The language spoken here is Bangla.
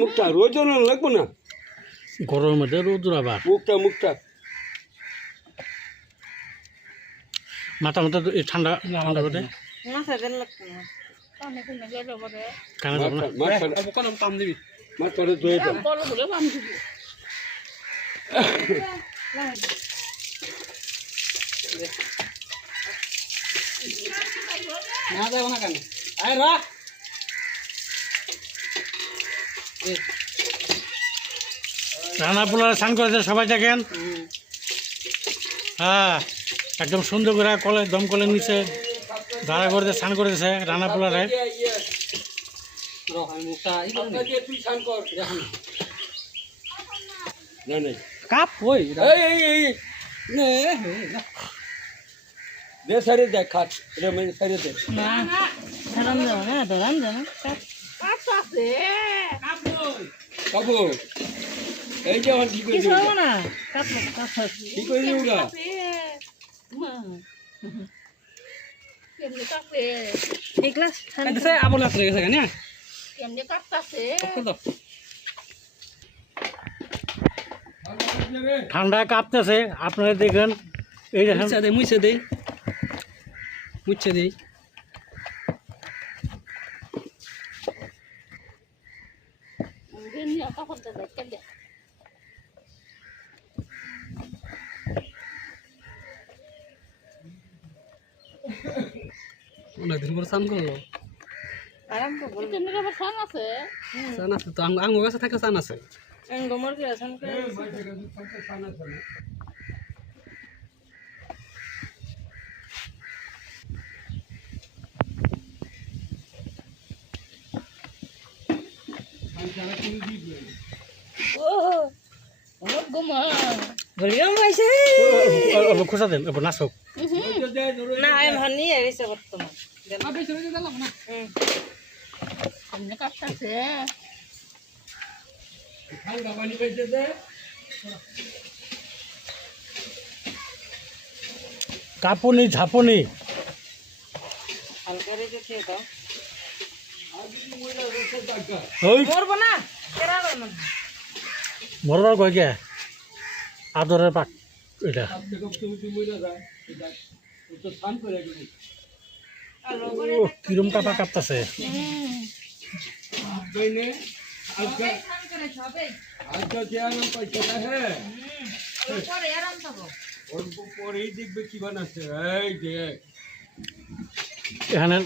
মুখটা রোজ লাগবো না গরমের মধ্যে রোদ আবার মুখটা মাথা মাথা ঠান্ডা ঠান্ডা করে কানে যাবো না কাম দিবি মাথাটা ধুয়ে দাও না যাবো না কেন আয় রাখ রান্না পোলার স্নান করেছে সবাই দেখেন হ্যাঁ একদম সুন্দর করে কলে দম কলে নিচে দাঁড়া করে স্নান করেছে রান্না পোলারে কাপ ওই দে সাইডে দেখ খাট এটা মানে সাইডে দে কাবু এই যে আমার কি করে দিও না কি করে দিও না আবল আছে গেছে কেন ঠান্ডা কাঁপতেছে আপনারা দেখেন এই দেখেন মুছে দেই অনেকদিন পর স্নান করলো স্নান আছে তো আঙ্গুর কাছে থাকে স্নান আছে খোঁচা দেন নাচক না এখন নিয়ে গেছে বর্তমান কাপুনি ঝাপুনি হালকা রেখে খেয়ে দাও ওই মরবো না কেরালো না মরবার কয় কে আদরের পাক এটা কিরম কাপা কাঁপতেছে পরেই দেখবে কি বানাচ্ছে এই দেখ এখানে